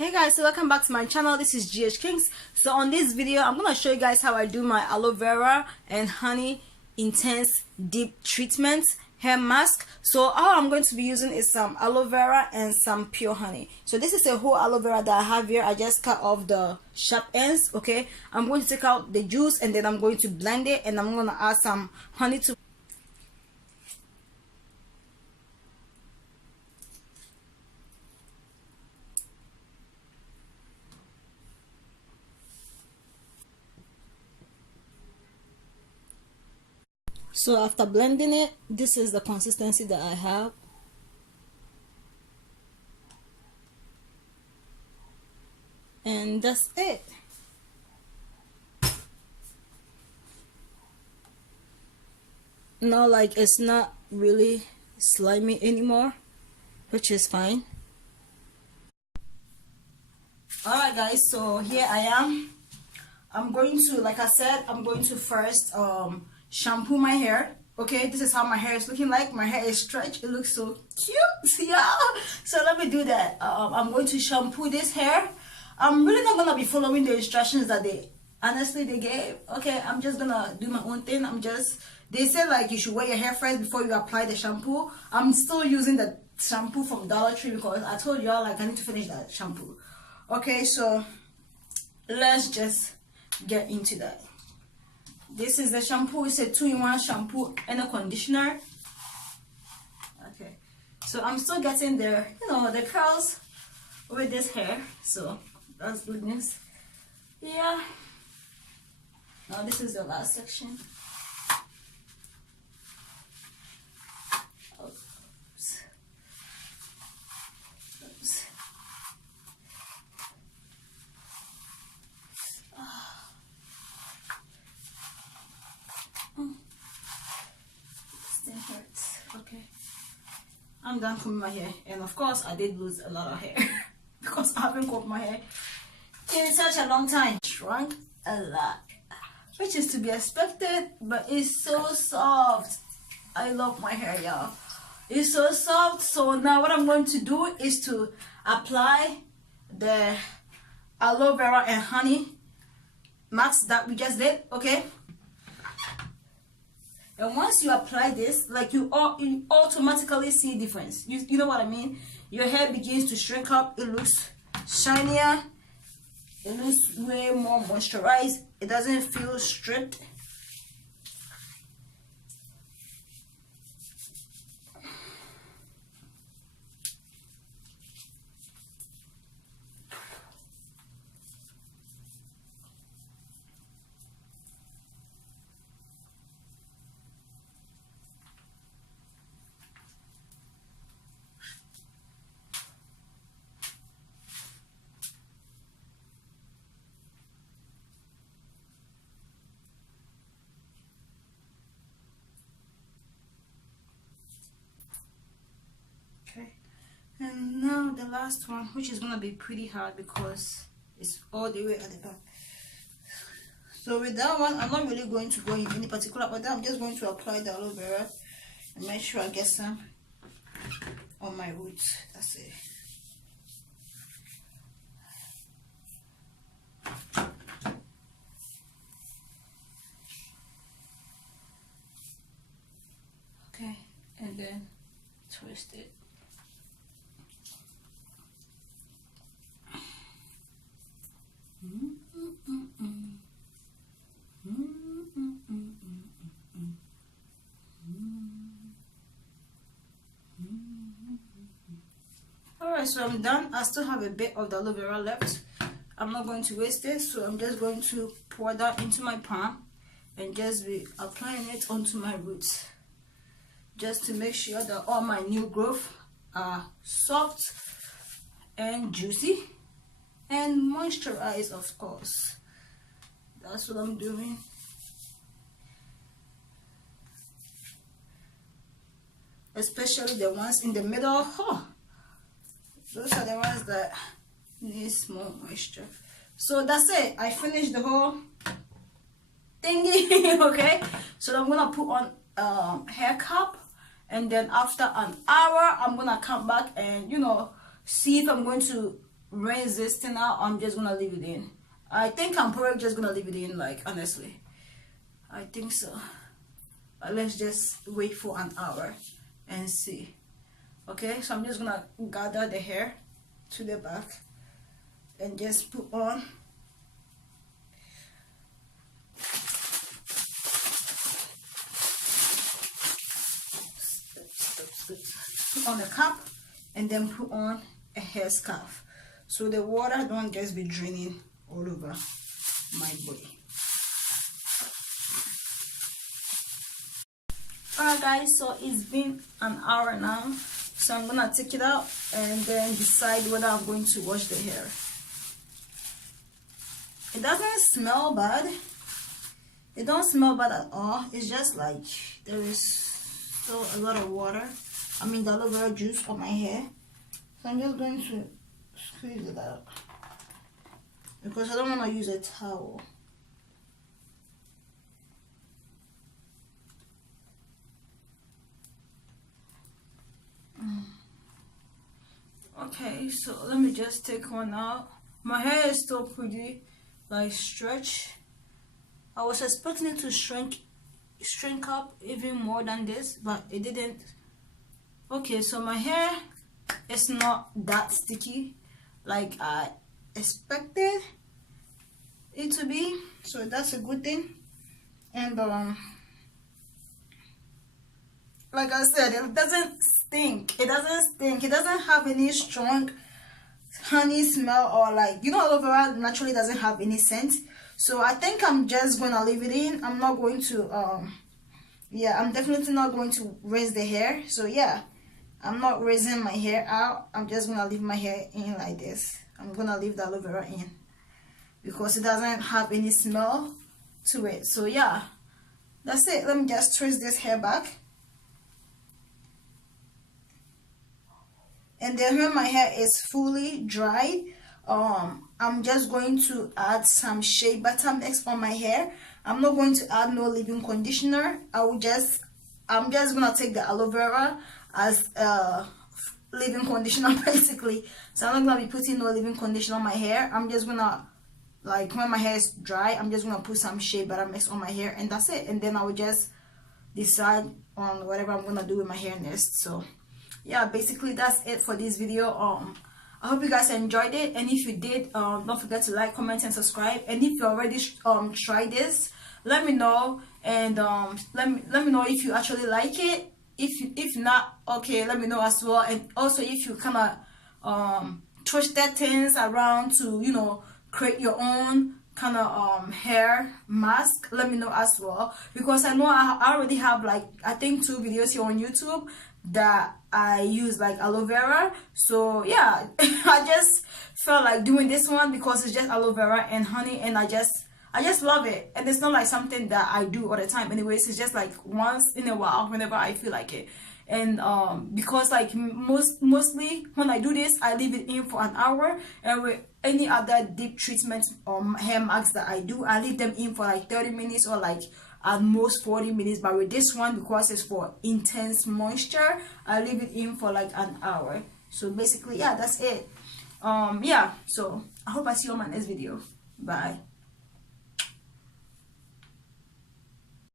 Hey guys, so welcome back to my channel. This is GH Kings. So on this video I'm gonna show you guys how I do my aloe vera and honey intense deep treatment hair mask. So all I'm going to be using is some aloe vera and some pure honey. So this is a whole aloe vera that I have here. I just cut off the sharp ends. Okay, I'm going to take out the juice and then I'm going to blend it, and I'm gonna add some honey to. So after blending it, this is the consistency that I have. And that's it. Now, like, it's not really slimy anymore, which is fine. Alright guys, so here I am. I'm going to, like I said, I'm going to first shampoo my hair. Okay, this is how my hair is looking like. My hair is stretched. It looks so cute. Yeah, so let me do that. I'm going to shampoo this hair. I'm really not gonna be following the instructions that they gave. Okay, I'm just gonna do my own thing. They said like you should wear your hair first before you apply the shampoo. I'm still using the shampoo from Dollar Tree because I told y'all like I need to finish that shampoo. Okay, so let's just get into that. This is the shampoo. It's a 2-in-1 shampoo and a conditioner. Okay, so I'm still getting the the curls with this hair, so that's good news. Yeah, now this is the last section. Oops. Oops. Still hurts. Okay, I'm done combing my hair, and of course I did lose a lot of hair because I haven't combed my hair in such a long time. Shrunk a lot, which is to be expected, but it's so soft. I love my hair, y'all. It's so soft. So now what I'm going to do is to apply the aloe vera and honey mask that we just did. Okay, and once you apply this, like you automatically see a difference. You know what I mean? Your hair begins to shrink up. It looks shinier. It looks way more moisturized. It doesn't feel stripped. Okay, and now the last one, which is gonna be pretty hard because it's all the way at the back. So with that one, I'm not really going to go in any particular order. I'm just going to apply the aloe vera and make sure I get some on my roots. That's it. Okay, and then twist it. Alright, so I'm done. I still have a bit of the aloe vera left. I'm not going to waste it, so I'm just going to pour that into my palm and just be applying it onto my roots, just to make sure that all my new growth are soft and juicy and moisturized, of course. That's what I'm doing. Especially the ones in the middle. Oh, those are the ones that need more moisture. So that's it. I finished the whole thingy. Okay, so I'm gonna put on hair cap, and then after an hour I'm gonna come back and see if I'm going to rinse this thing out, I'm just gonna leave it in. I think I'm probably just gonna leave it in, like, honestly. I think so. But let's just wait for an hour and see. Okay, so I'm just gonna gather the hair to the back and just put on a cap and then put on a hair scarf so the water don't just be draining all over my body. Alright guys, so it's been an hour now, so I'm gonna take it out and then decide whether I'm going to wash the hair. It doesn't smell bad. It don't smell bad at all. It's just like there is still a lot of water, I mean the aloe vera juice on my hair. So I'm just going to squeeze it out because I don't want to use a towel. Okay, so let me just take one out. My hair is still pretty like stretched. I was expecting it to shrink up even more than this, but it didn't. Okay, so my hair is not that sticky like I expected it to be, so that's a good thing. And like I said, it doesn't stink. It doesn't have any strong honey smell, or like, you know, aloe vera naturally doesn't have any scent. So I think I'm just gonna leave it in. I'm not going to yeah, I'm definitely not going to rinse the hair. So yeah, I'm not raising my hair out. I'm just gonna leave my hair in like this. I'm gonna leave the aloe vera in because it doesn't have any smell to it. So yeah, that's it. Let me just twist this hair back. And then when my hair is fully dried, I'm just going to add some shea butter mix on my hair. I'm not going to add no leave-in conditioner. I'm just gonna take the aloe vera as a leave-in conditioner basically. So I'm not gonna be putting no leave-in conditioner on my hair. I'm just gonna, like, when my hair is dry, I'm just gonna put some shea butter mix on my hair, and that's it. And then I will just decide on whatever I'm gonna do with my hair next. So yeah, basically that's it for this video. I hope you guys enjoyed it, and if you did, don't forget to like, comment, and subscribe. And if you already tried this, let me know, and let me know if you actually like it. If not, okay, let me know as well. And also if you kind of twist that things around to, you know, create your own kind of hair mask, let me know as well, because I know I already have, like, I think 2 videos here on YouTube that I use like aloe vera. So yeah, I just felt like doing this one because it's just aloe vera and honey, and I just love it. And it's not like something that I do all the time anyways. It's just like once in a while whenever I feel like it. And because like mostly when I do this, I leave it in for an hour, and with any other deep treatment hair masks that I do, I leave them in for like 30 minutes or like at most 40 minutes. But with this one, because it's for intense moisture, I leave it in for like an hour. So basically, yeah, that's it. Yeah, so I hope I see you on my next video. Bye.